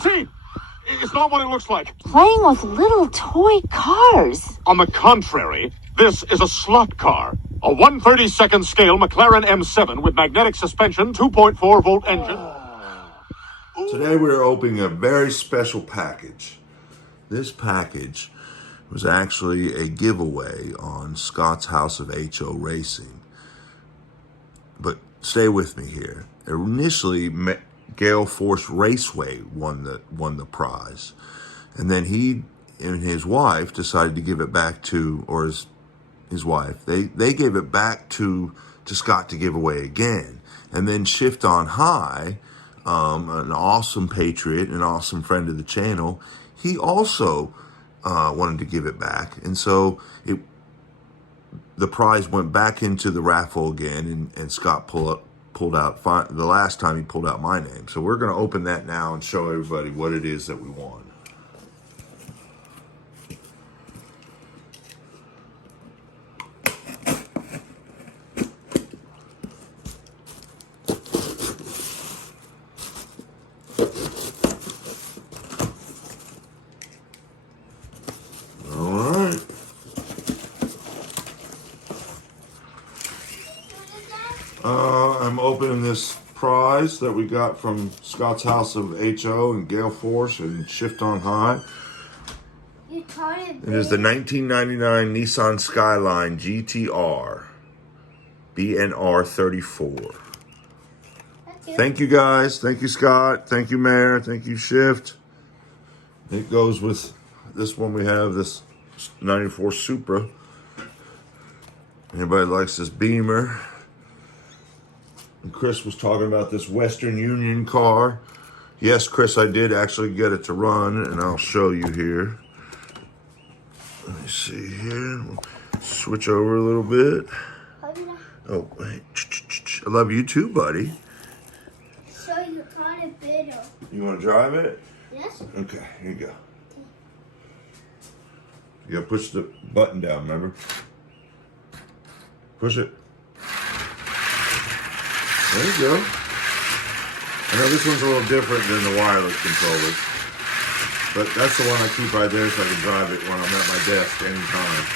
Francine! It's not what it looks like. Playing with little toy cars. On the contrary, this is a slot car. A 1/32nd scale McLaren M7 with magnetic suspension, 2.4-volt engine. Today we're opening a very special package. This package was actually a giveaway on Scott's House of HO Racing. But stay with me here. Initially, Gale Force Raceway won the prize. And then he and his wife decided to give it back to, or his wife, they gave it back to Scott to give away again. And then Shift on High, an awesome patriot, an awesome friend of the channel, he also wanted to give it back. And so the prize went back into the raffle again, and Scott pulled out, the last time he pulled out my name. So we're going to open that now and show everybody what it is that we won. I'm opening this prize that we got from Scott's House of HO and Gale Force and Shift on High. It is the 1999 Nissan Skyline GTR BNR 34. Thank you guys. Thank you, Scott. Thank you, Mayor. Thank you, Shift. It goes with this one. We have this 94 Supra. Anybody likes this Beamer? And Chris was talking about this Western Union car. Yes, Chris, I did actually get it to run, and I'll show you here. Let me see here. We'll switch over a little bit. Oh, wait. I love you too, buddy. So you kind of better. You want to drive it? Yes. Okay, here you go. You gotta push the button down, remember? Push it. There you go. I know this one's a little different than the wireless controllers, but that's the one I keep right there so I can drive it when I'm at my desk anytime.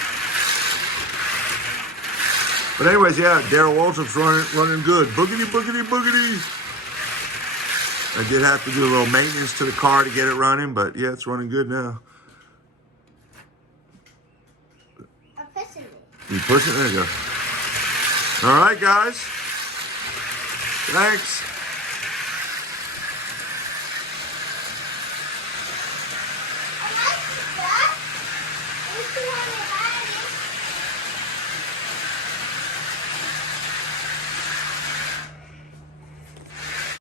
But anyways, yeah, Darrell Waltrip's running good. Boogity, boogity, boogity. I did have to do a little maintenance to the car to get it running, but yeah, it's running good now. I'm pushing it. You push it? There you go. All right, guys. Thanks.